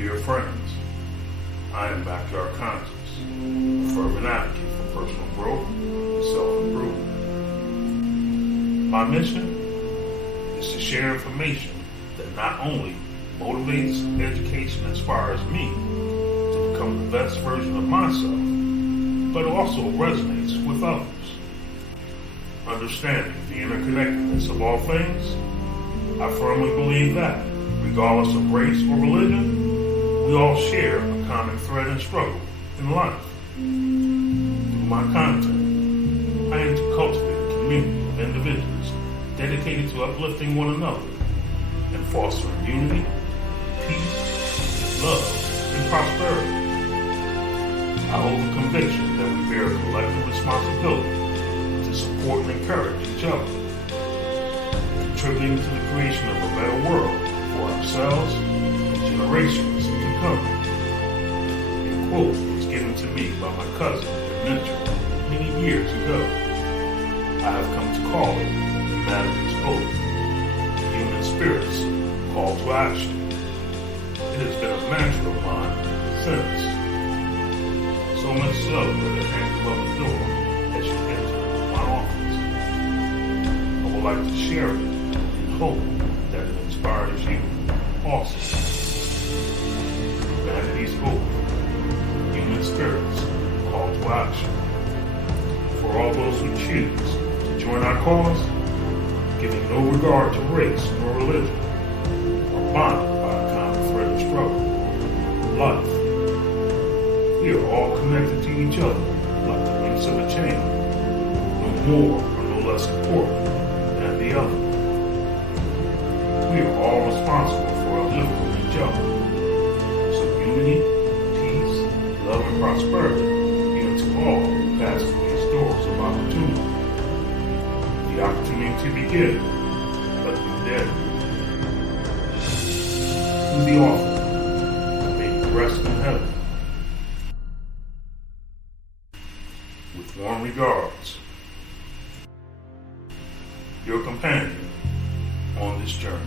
Dear friends, I am backyard conscious, a fervent advocate for personal growth and self-improvement. My mission is to share information that not only motivates, educates, and inspires me to become the best version of myself, but also resonates with others. Understanding the interconnectedness of all things, I firmly believe that, regardless of race or religion, we all share a common thread and struggle in life. Through my content, I aim to cultivate a community of individuals dedicated to uplifting one another and fostering unity, peace, love, and prosperity. I hold the conviction that we bear a collective responsibility to support and encourage each other, contributing to the creation of a better world for ourselves and generations to come. A quote was given to me by my cousin and mentor many years ago. I have come to call it Humanities Oath, the human spirit's call to action. It has been a mantra of mine since. So much so that it hangs above the door as you enter my office. I would like to share it and hope that it inspires you also. Humanities Oath, human spirits, call to action. For all those who choose to join our cause, giving no regard to race nor religion, are bonded by a common thread of struggle, life. We are all connected to each other like the links of a chain, no more or no less important than the other. We are all responsible for uplifting each other. So unity, peace, love, and prosperity be unto all who pass through these doors of opportunity. The opportunity to begin, let me dead. To the author, may you rest in heaven. With warm regards, your companion on this journey.